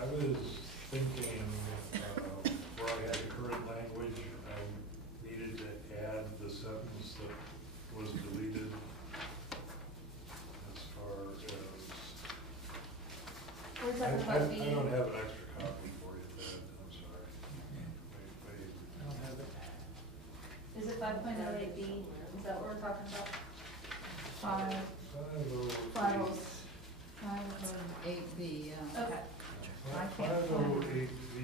I was thinking, where I had the current language, I needed to add the sentence that was deleted as far as, We're I talking about the. don't have an extra copy for you, Ted, I'm sorry. Wait. I don't have it. Is it 5.08B? Is that what we're talking about? 508B, yeah. Okay. I can't find it. 508B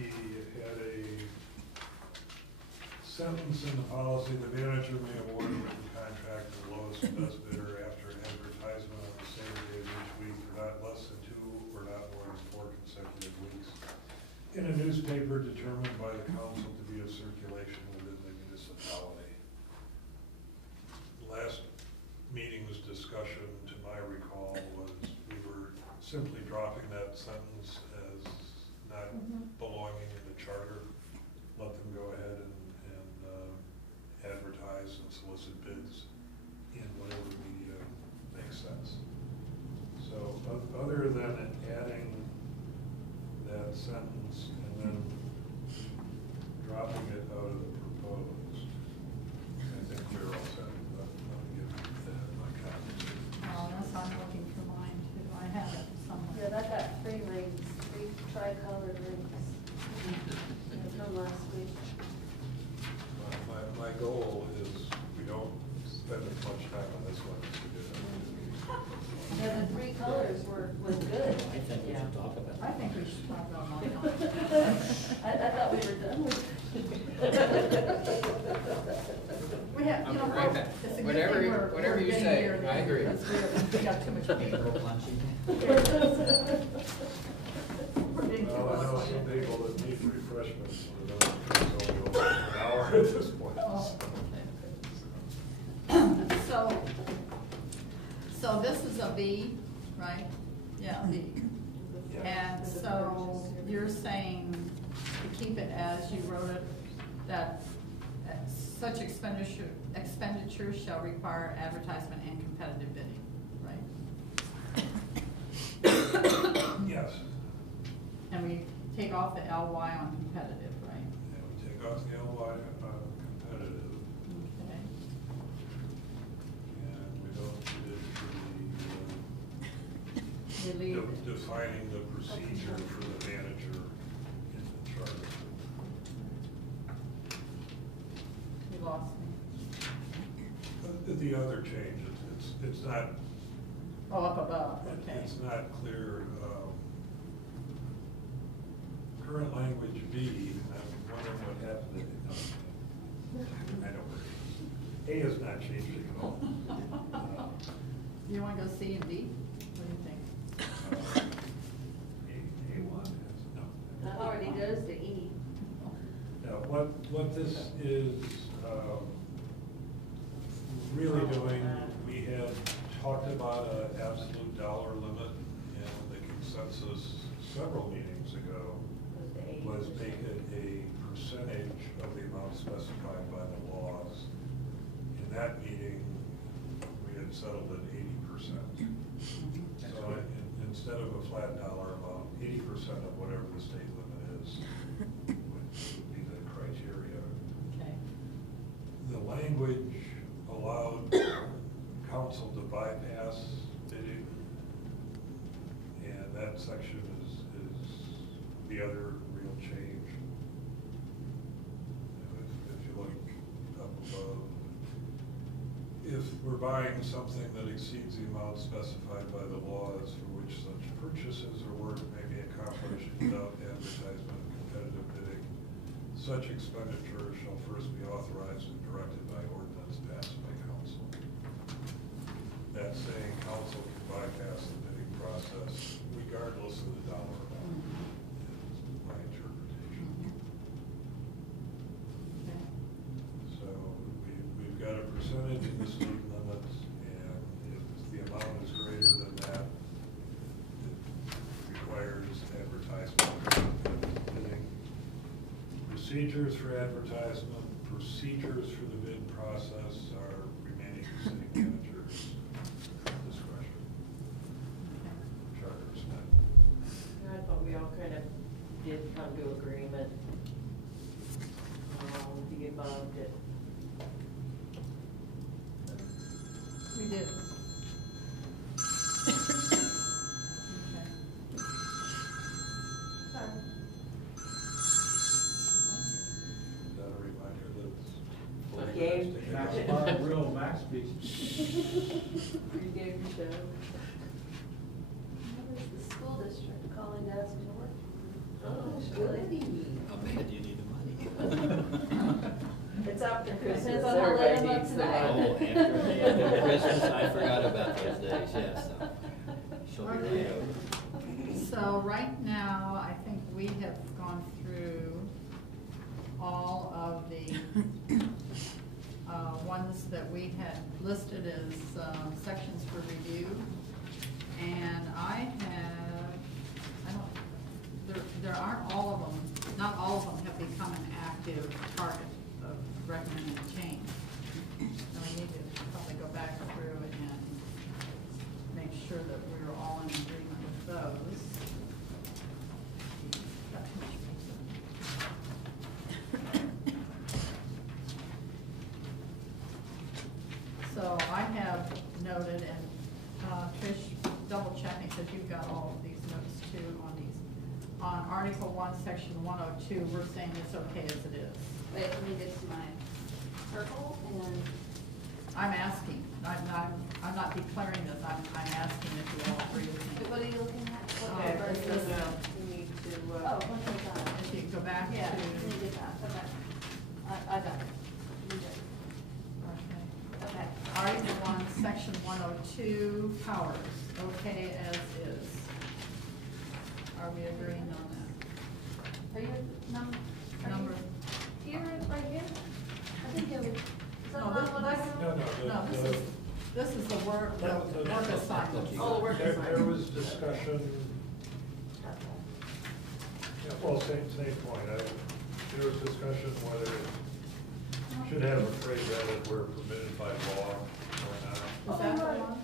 had a sentence in the policy: the manager may award a written contract to the lowest and best bidder after advertisement on the same day of each week for not less than 2 or not more than 4 consecutive weeks in a newspaper determined by the council to be of circulation within the municipality. Last meeting's discussion, to my recall, was we were simply dropping that sentence as not belonging in the charter. Let them go ahead and advertise and solicit bids in whatever media makes sense. So other than adding that sentence and then dropping it out of the proposed, I think we're all set. Let me give that my copy. Oh, that's, I'm looking for mine too. I have it somewhere. Yeah, that got 3 rings, 3 tri-colored rings. From last week. My goal is we don't spend as much time on this one as we did on the Yeah, the 3 colors was good. I think we should talk about I that. think we should talk about mine. I thought we were done with We have, I'll you be know, right back. it's a good Whatever thing you- we're whatever you getting say, near the I end, agree. because we got too much paper. Go lunching. We're getting too Well, I know much. some people that need refreshments, so it's only open for an hour at this point. Oh, So this is a B, right? Yeah, B. And so you're saying to keep it as you wrote it, that such expenditures shall require advertisement and competitive bidding, right? Yes, And we take off the LY on competitive, right? and we take off the LY on competitive, Okay. and we don't get into Delete it. defining the procedure for the manager in the charter. You lost me. The other change, it's not, Oh, up above, okay. it's not clear. Current language B, and I'm wondering what happened. I know A is not changing at all. You wanna go C and D? What do you think? A1 is, no. That already goes to E. Now, what this is really doing, we had talked about an absolute dollar limit, and the consensus several meetings ago was make it a percentage of the amount specified by the laws. In that meeting, we had settled at 80%. So instead of a flat dollar amount, 80% of whatever the state limit is would be the criteria. Okay. The language allowed council to bypass bidding, and that section is the other real change. If you look up above, if we're buying something that exceeds the amount specified by the laws for which such purchases or work may be accomplished without advertisement and competitive bidding, such expenditure shall first be authorized and directed by ordinance passed by council. That's saying council can bypass the bidding process regardless of the dollar amount, is my interpretation. Okay. So we've got a percentage in the state limits, and if the amount is greater than that, it requires advertisement and bidding. Procedures for advertisement, procedures for the bid process are remaining the city manager's discretion. Charter is not. I thought we all kind of did come to agreement. He above it. We did. Sorry. Is that a reminder that it's fully Game. vested? Max bar, real max piece. Free game show. What is the school district calling to ask me to work? Oh, really? How bad do you need the money? It's after Christmas. Depends on how late I'm Everybody up needs the tonight. Oh, money. after Christmas, I forgot about those days, yes. She'll be Okay. right over. So right now, I think we have gone through all of the ones that we had listed as sections for review. And I don't, there aren't all of them, not all of them have become an active target of recommending change. And we need to probably go back through and make sure that we're all in agreement with those. So I have noted, and Trish, double check me, because you've got all of these notes too on these. On Article 1, Section 102, we're saying it's okay as it is. Wait, let me get to my purple and, I'm asking, I'm not declaring this, I'm asking if you all agree with me. what are you looking at? What Okay, paper is so this? now we need to, Oh, what is that? If you go back to. Yeah, let me get that, okay. I got it. You did. Okay. Okay. Article 1, Section 102, powers, okay as is. Are we agreeing on that? Are you Number, here, right here? I think it was, is that No, not what I have? No, this is the work, the work assignment. Oh, work There assignment. was discussion, yeah, well, same point. There was discussion whether it should have a phrase added where permitted by law or not. Is that the one?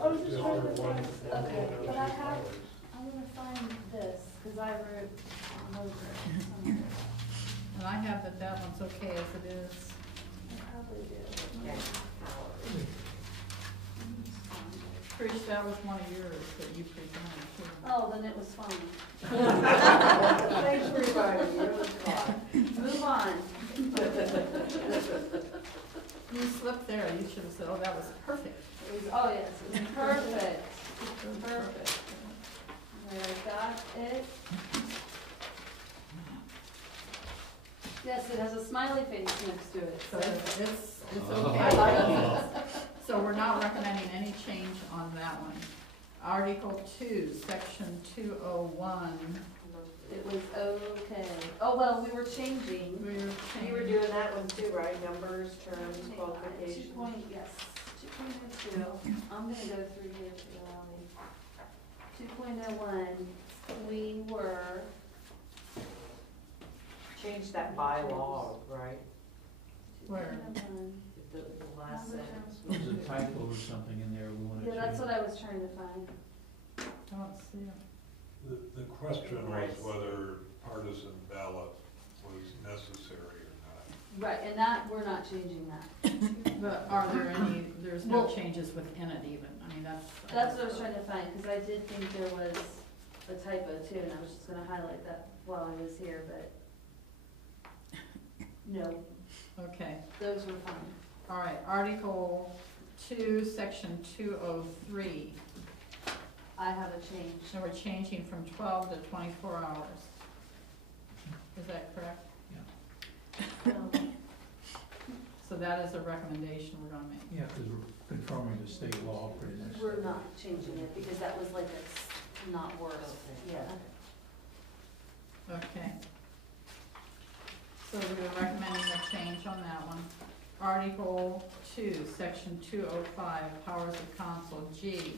I was just Just trying for to one- find, one okay, of those but I two have, powers. I'm gonna find this, cause I wrote over it somewhere. And I have that one's okay as it is. I probably do. Yeah. Trish, that was one of yours that you presented too. Oh, then it was fine. Thanks for reminding me, it was fun. Move on. You slipped there, you should have said, oh, that was perfect. It was, oh yes, it was perfect. Perfect. Alright, I got it. Yes, it has a smiley face next to it. So it's Oh. okay. I like it. So we're not recommending any change on that one. Article 2, Section 201. It was okay. Oh, well, we were changing. You were doing that one too, right? Numbers, terms, 2 qualifications. point, yes, 2.02. I'm gonna go through here too, Ally. 2.01, we were, Change that by law, right? Where? 2.01. The last Number sentence. terms. There's a typo or something in there we want to Yeah, change. that's what I was trying to find. I don't see it. The question was Right. whether partisan ballot was necessary or not. Right, and that, we're not changing that. But are there any, there's no Well- changes within it even? I mean, that's. That's what I was trying to find, because I did think there was a typo too, and I was just gonna highlight that while I was here, but no, Okay, those were fine. all right, Article 2, Section 203. I have a change. So we're changing from 12 to 24 hours. Is that correct? So that is a recommendation we're gonna make. Yeah, because we're conforming to state law pretty much. We're not changing it, because that was like it's not worth, Okay. yeah. Okay. So we're recommending a change on that one. Article 2, Section 205, Powers of Council, G.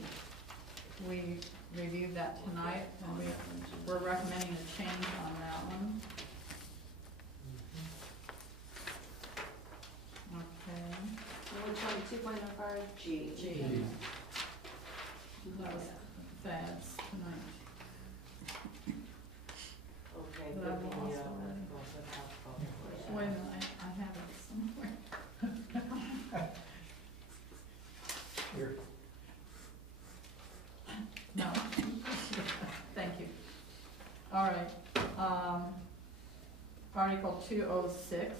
We reviewed that tonight, and we're recommending a change on that one. Okay. And which one, 2.05? G. G. That was Thad's tonight. All right, Article 206,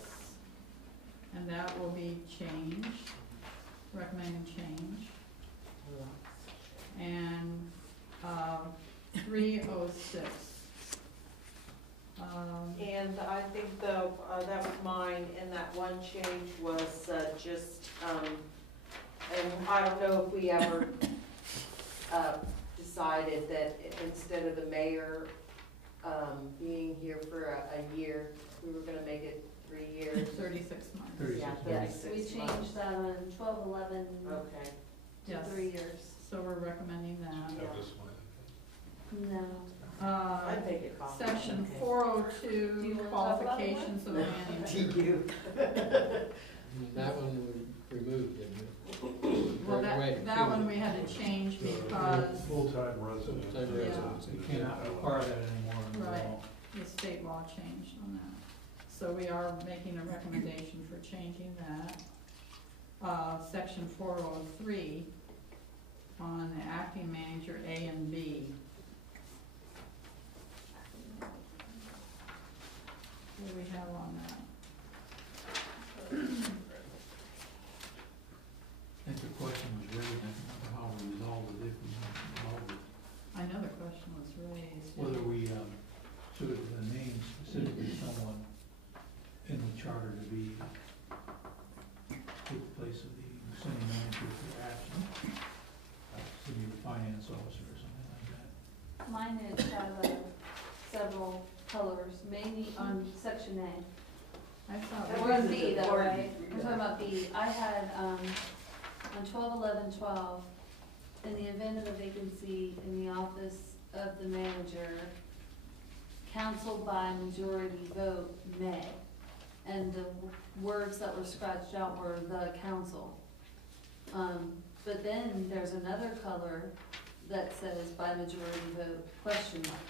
and that will be changed, recommending change. And 306. And I think that was mine, and that one change was just, and I don't know if we ever decided that instead of the mayor being here for a year, we were gonna make it 3 years. 36 months. 36 Yeah, Yes, 36 we changed months. that on 12/11 Okay. to Yes. 3 years. So we're recommending that. Have this one. No. I'd make it copy. Section Okay. 402, Do you wanna talk about it? qualifications of the Do manager. you? That one we removed, didn't we? Well, Right, that one we had to change because Full-time residents. Full-time Yeah. residents. You cannot require that anymore in the Right. law. the state law changed on that. So we are making a recommendation for changing that. Section 403 on the acting manager A and B. What do we have on that? I think the question was raised, I don't know how we resolved it, if we resolved it. I know the question was raised. Whether we, should have named specifically someone in the charter to be, take the place of the city manager for action, maybe the finance officer or something like that. Mine is have several colors, mainly on section A. I thought, That Or was on a B good though, word. right? I'm talking about B. I had, on 12/11/12, in the event of a vacancy in the office of the manager, council by majority vote may. And the words that were scratched out were the council. But then there's another color that says by majority vote, question mark.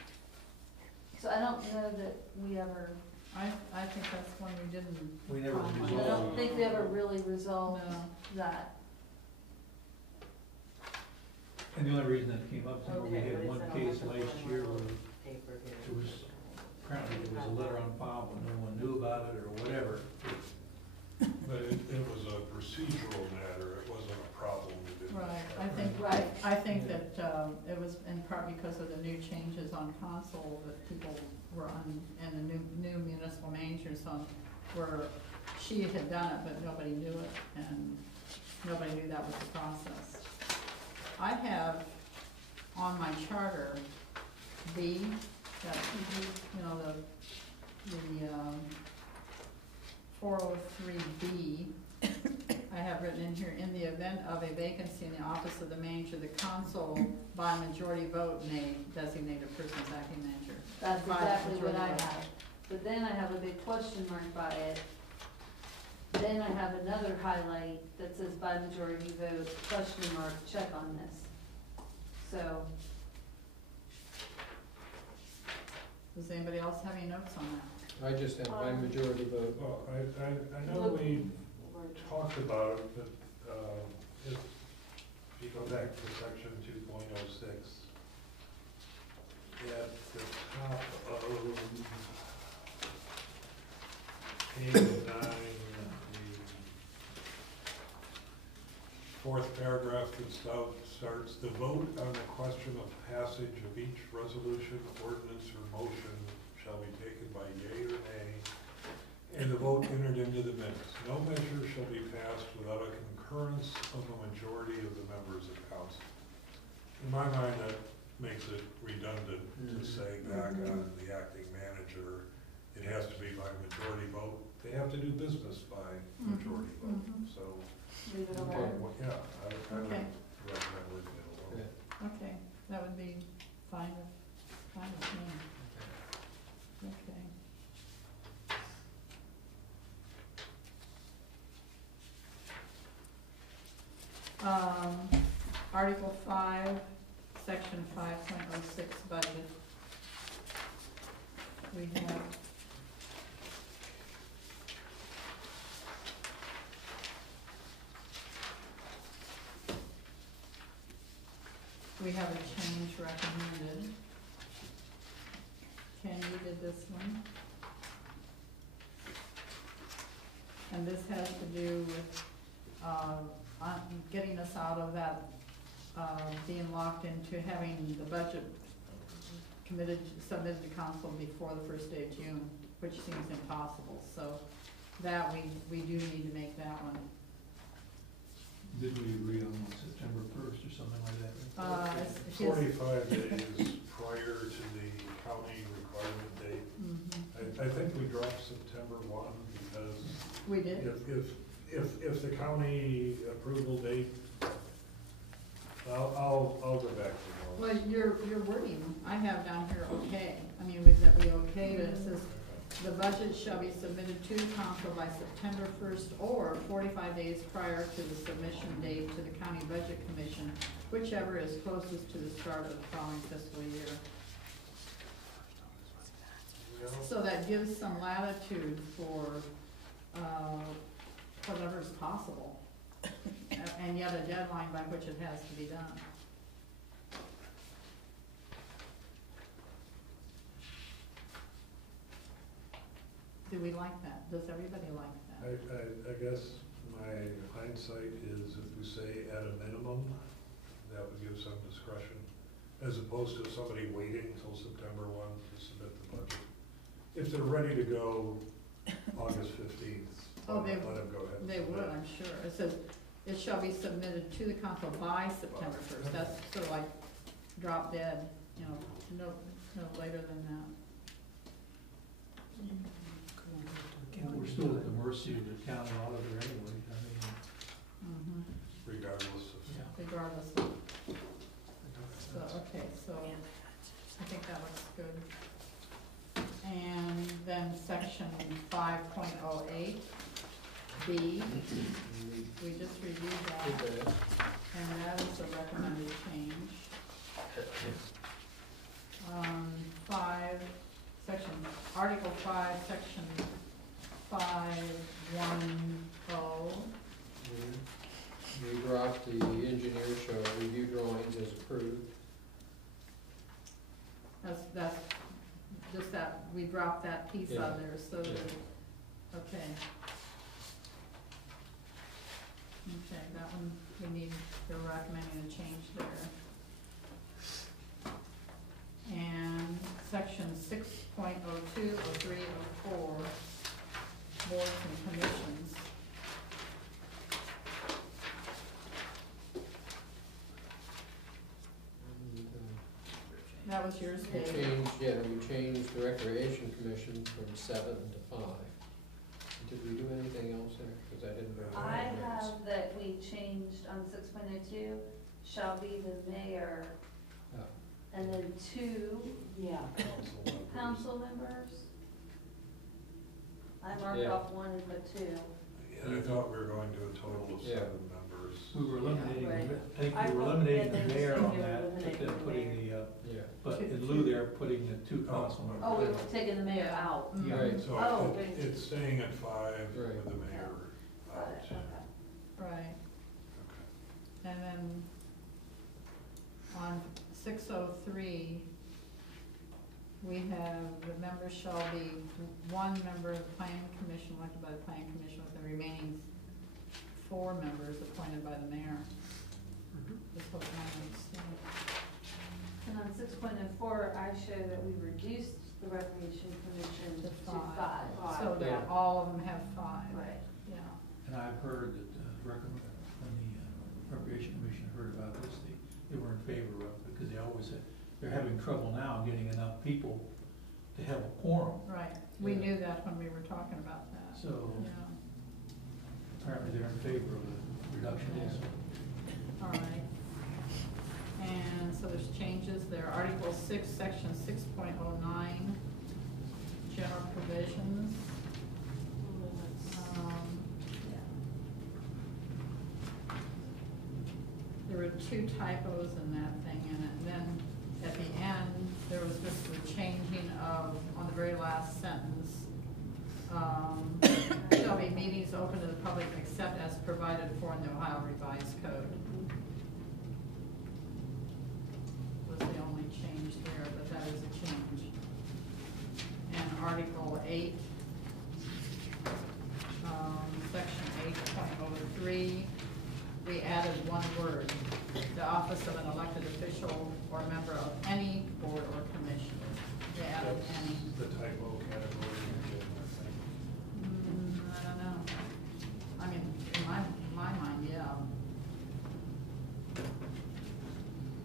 So I don't know that we ever, I think that's one we didn't. We never find. I resolved. don't think we ever really resolved No. that. And the only reason that came up is that we Okay, had what one is that? case I'll have to last find year my where little paper here. there was, apparently there was a letter on file, but no one knew about it or whatever. But it was a procedural matter, it wasn't a problem. We didn't Right, have. Right. I think that, it was in part because of the new changes on console that people were on, and the new municipal managers on, where she had done it, but nobody knew it, and nobody knew that was the process. I have on my charter, B, that, you know, the 403B, I have written in here, in the event of a vacancy in the office of the manager, the council by majority vote may designate a person as acting manager. That's By exactly what majority I vote. have. But then I have a big question mark by it. Then I have another highlight that says by majority vote, question mark, check on this. So, Does anybody else have any notes on that? I just have by majority vote. Well, I know we talked about it, but if you go back to section 2.06, at the top of page 9, the fourth paragraph that starts, the vote on the question of passage of each resolution, ordinance, or motion shall be taken by yea or nay, and the vote entered into the minutes. No measure shall be passed without a concurrence of a majority of the members of council. In my mind, that makes it redundant to say back on the acting manager, it has to be by majority vote. They have to do business by majority vote, so, leave it Okay. alone. well, yeah, I would Okay. recommend leaving it alone. Okay. Okay, that would be fine with me. Okay. Article 5, Section 5.06 budget. We have a change recommended. Ken, you did this one. And this has to do with, getting us out of that, being locked into having the budget submitted to council before the first day of June, which seems impossible, so that we do need to make that one. Did we agree on September first or something like that? His- 45 days prior to the county requirement date. Mhm. I think we dropped September 1 because We did? if the county approval date, I'll go back to the Well, your wording, I have down here, okay, I mean, with that we okay, but it says, the budget shall be submitted to council by September first or 45 days prior to the submission date to the county budget commission, whichever is closest to the start of the following fiscal year. So that gives some latitude for, whatever's possible, and yet a deadline by which it has to be done. Do we like that? Does everybody like that? I guess my hindsight is if we say at a minimum, that would give some discretion, as opposed to somebody waiting until September 1 to submit the budget. If they're ready to go August 15th, Oh, let them go ahead and They would, submit. I'm sure. It says, it shall be submitted to the council by September first. That's sort of like drop dead, you know, no later than that. Well, we're still at the mercy of the county auditor anyway, I mean, Mhm. Regardless of. yeah. Regardless of, so, okay, so I think that looks good. And then section 5.08 B, we just reviewed that, and that is a recommended change. Article 5, section 510. We dropped the engineer shall review drawings as approved. That's just that, we dropped that piece Yeah. on there, so, Yeah. okay. Okay, that one, we need, they're recommending a change there. And section 6.02, 03, 04, boards and commissions. And, That was yours, we Dave. changed the recreation commission from 7 to 5. Did we do anything else there? Because I didn't go. I have that we changed on 6.02, shall be the mayor, Oh. and then 2 Council members. council members. I marked Yeah. off 1 and put 2. And I thought we were going to a total of Yeah. 7 members. We were eliminating, Right. I think I we were thought eliminating that the they mayor said on you were that, but eliminating then the putting mayor. the, Yeah. but in lieu there, putting the 2 council members. Oh, we were taking the mayor out. Mm. Yeah. Right. So Oh, it's staying at 5 Right. with the mayor Got out. it, okay. Right. Okay. And then on 603, we have the members shall be 1 member of the planning commission elected by the planning commission with the remaining 4 members appointed by the mayor. Just hope that makes sense. And on 6.04, I show that we reduced the recreation commission To to 5. 5. So that Yeah. all of them have 5. Right. Yeah. And I've heard that, when the Recreation Commission heard about this, they were in favor of it, because they always said, they're having trouble now getting enough people to have a quorum. Right. We Yeah. knew that when we were talking about that. So Yeah. apparently they're in favor of the reduction also. All right. And so there's changes there. Article 6, section 6.09, general provisions. There were 2 typos in that thing, and then at the end, there was just the changing of, on the very last sentence, shall be meetings open to the public except as provided for in the Ohio Revised Code. Was the only change there, but that is a change. Article 8, Section 8.03, we added one word, the office of an elected official or member of any board or commission. We added That's any. the typo category again, I think. I don't know. I mean, in my mind, yeah.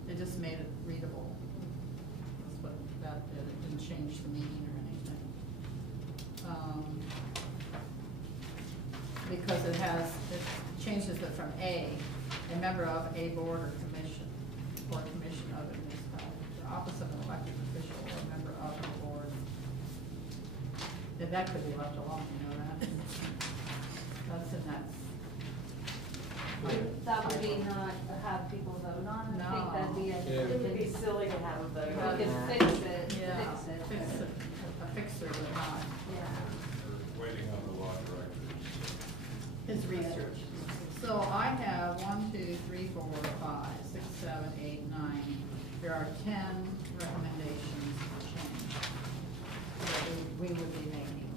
It just made it readable. That's what that did. It didn't change the meaning or anything. Because it changes it from a member of a board or commission of a municipality, the office of an elected official or a member of a board. That could be left alone, you know that? That's in that. That would be not have people vote on it, I think that'd be Yeah. It would be a, silly to have a vote we on could that. fix it, Yeah, fix it. a fixer would not. Yeah. We're waiting on the law directors. His research. So I have 1, 2, 3, 4, 5, 6, 7, 8, 9. There are 10 recommendations for change that we would be making.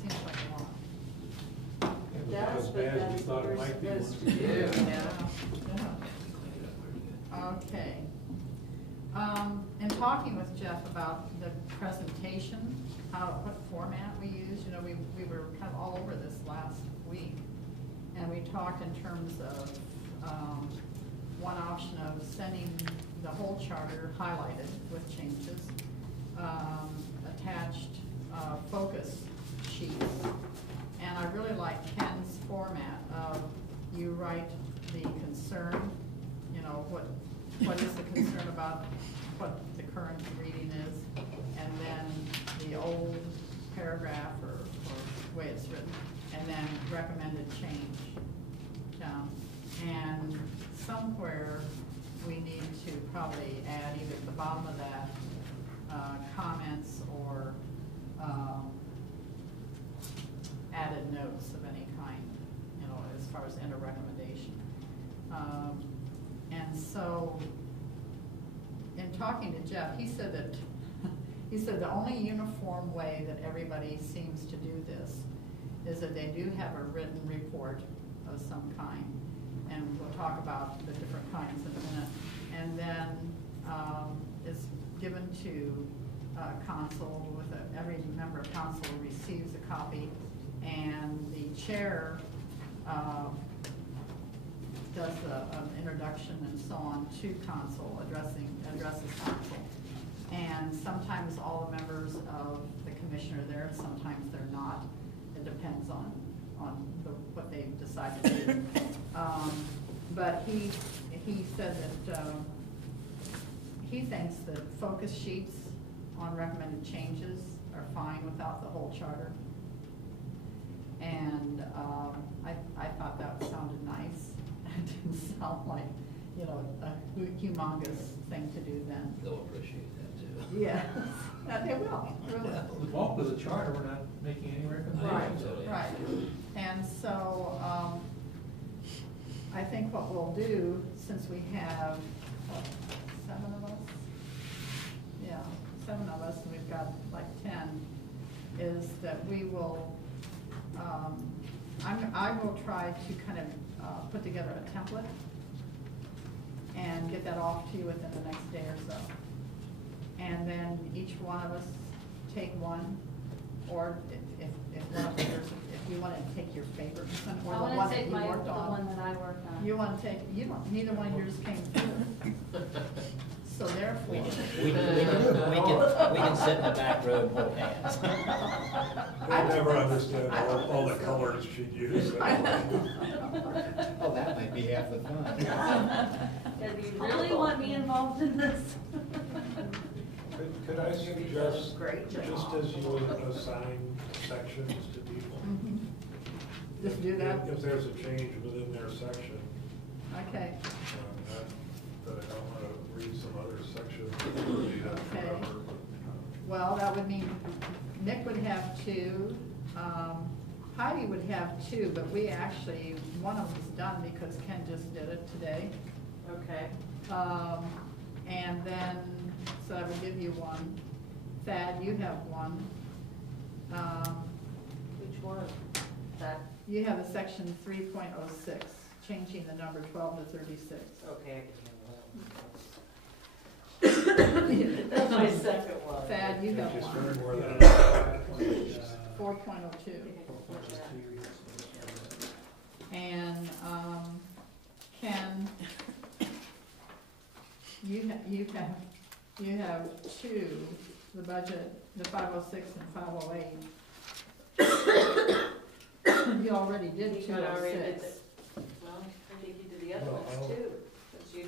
Seems like a lot. It was not as bad as we thought it might be. Okay. In talking with Jeff about the presentation, what format we use, you know, we were kind of all over this last week. And we talked in terms of, one option of sending the whole charter highlighted with changes, attached, focus sheets. And I really like Ken's format of you write the concern, you know, what is the concern about what the current reading is, and then the old paragraph or way it's written, and then recommended change down. And somewhere we need to probably add either at the bottom of that, comments or added notes of any kind, you know, as far as end of recommendation. And so, in talking to Jeff, he said that, he said the only uniform way that everybody seems to do this is that they do have a written report of some kind. And we'll talk about the different kinds in a minute. And then it's given to council with every member of council receives a copy, and the chair does an introduction and so on to council, addresses council. And sometimes all the members of the commission are there, sometimes they're not. It depends on what they decide to do. But he said that he thinks that focus sheets on recommended changes are fine without the whole charter. And I thought that sounded nice. It didn't sound like, you know, a humongous thing to do then. They'll appreciate that too. Yeah, they will, really. The bulk of the charter, we're not making any recommendations. Right. And so, I think what we'll do, since we have, what, 7 of us? Yeah, 7 of us, and we've got like 10, is that we will, I will try to kind of put together a template and get that off to you within the next day or so. And then each one of us take one, or if one of yours, if you want to take your favorite one, or I the one wanna that take you the worked on. one that I worked on. You want to take, you don't, neither one of yours came through. So therefore. We can sit in the back row and hold hands. I'll never understand all the colors she'd use. Oh, that might be half the fun. Do you really want me involved in this? Could I suggest, Great job. just as you would assign sections to people? Mhm. Just do that? If there's a change within their section, Okay, that I don't want to read some other section. Okay. Well, that would mean Nick would have 2, Heidi would have 2, but we actually, one of them's done because Ken just did it today. Okay. And then, so I will give you one. Thad, you have one. Which one? That, You have a section 3.06, changing the number 12 to 36. okay, I can handle that. That's my second one. Thad, you have Just one. very more than. 4.02. And, Ken, you have two, the budget, the 506 and 508. You already did You already did 206. Well, I think you did the other No, ones I'll- too, since you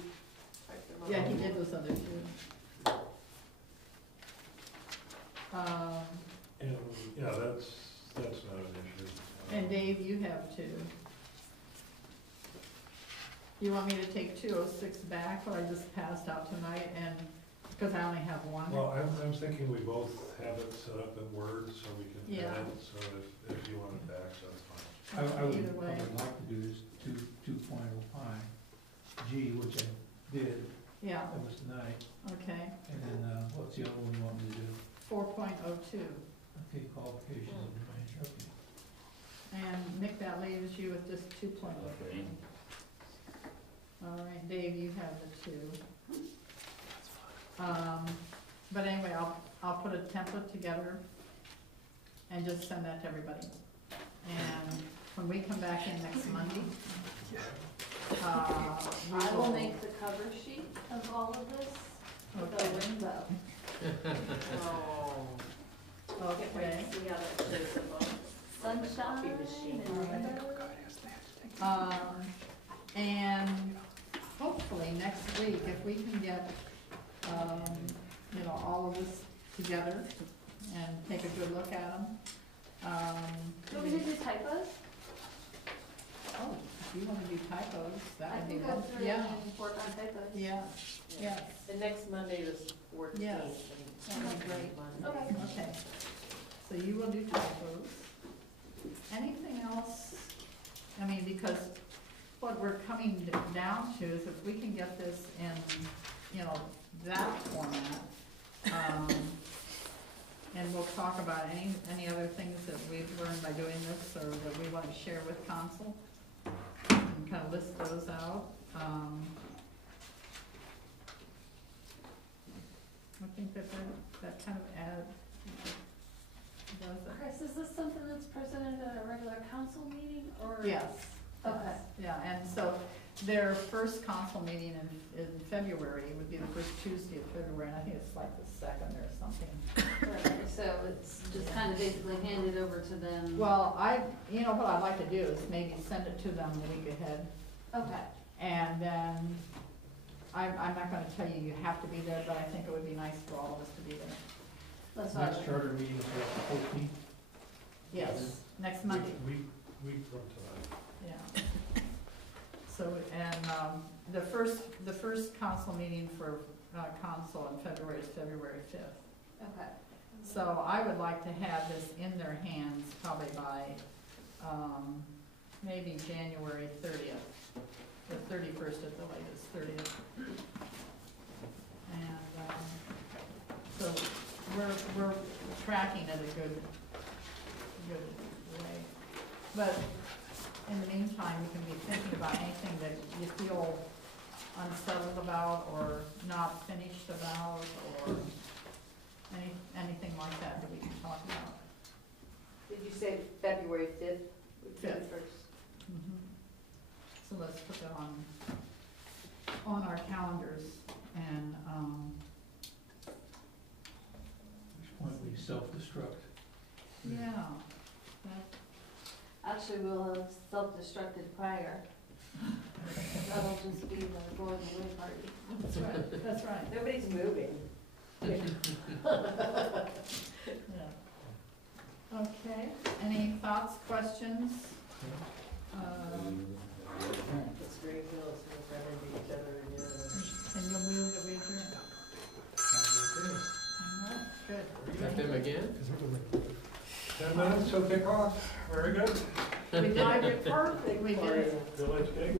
typed them up. Yeah, he did those other two. And, yeah, that's not an issue. And Dave, you have two. You want me to take 206 back, what I just passed out tonight, and, because I only have one? Well, I'm thinking we both have it set up in Word, so we can Yeah. add it, so if you want it back, that's fine. I would, Either what way. I'd like to do is 2.05 G, which I did, Yeah, that was tonight, okay. and then, what's the other one you want me to do? 4.02. Okay, qualifications of the manager, okay. And Nick, that leaves you with just 2.03. All right, Dave, you have the two. But anyway, I'll put a template together and just send that to everybody. And when we come back in next Monday, I will make the cover sheet of all of this with a Okay. rainbow. Oh, can't wait Okay. to see how that shows up on Sunshine Copy machine. and rainbows. And hopefully next week, if we can get, all of this together and take a good look at them. Do we need to do typos? Oh, if you wanna do typos, that I would be think good. that's really Yeah, important on typos. yeah, yeah, The next Monday is 14th. Yes. and That would be great. Monday. okay. So you will do typos. Anything else? I mean, because what we're coming down to is if we can get this in, that format, and we'll talk about any other things that we've learned by doing this or that we want to share with council, and kind of list those out. I think that kind of does it. Chris, is this something that's presented at a regular council meeting or? Yes. Okay. Yeah, and so their first council meeting in February would be the first Tuesday of February, and I think it's like the second or something. Right, so it's just kind of basically handed over to them? Well, what I'd like to do is maybe send it to them the week ahead, Okay, and then, I'm not gonna tell you you have to be there, but I think it would be nice for all of us to be there. that's what I Next would. charter meeting is the 14th. Yes, next Monday. Week from tonight. Yeah. So, and, the first council meeting for, council in February is February 5th. Okay. So I would like to have this in their hands probably by, maybe January 30th, or 31st at the latest, 30th. And, so we're tracking it a good way. But in the meantime, you can be thinking about anything that you feel unsettled about or not finished about or anything like that that we can talk about. Did you say February 5th? Fifth. Mhm. So let's put that on our calendars and, Which point we self-destruct. yeah. Actually, we'll have self-destructed prior. That'll just be the going away party. That's right, that's right, Nobody's moving. yeah. Okay, any thoughts, questions? It's Greenhills, we'll run into each other again. And you'll move that we adjourn? All right, good. Got them again? 10 minutes, so kick off. Very good. We timed it perfect, we did it. Village cake.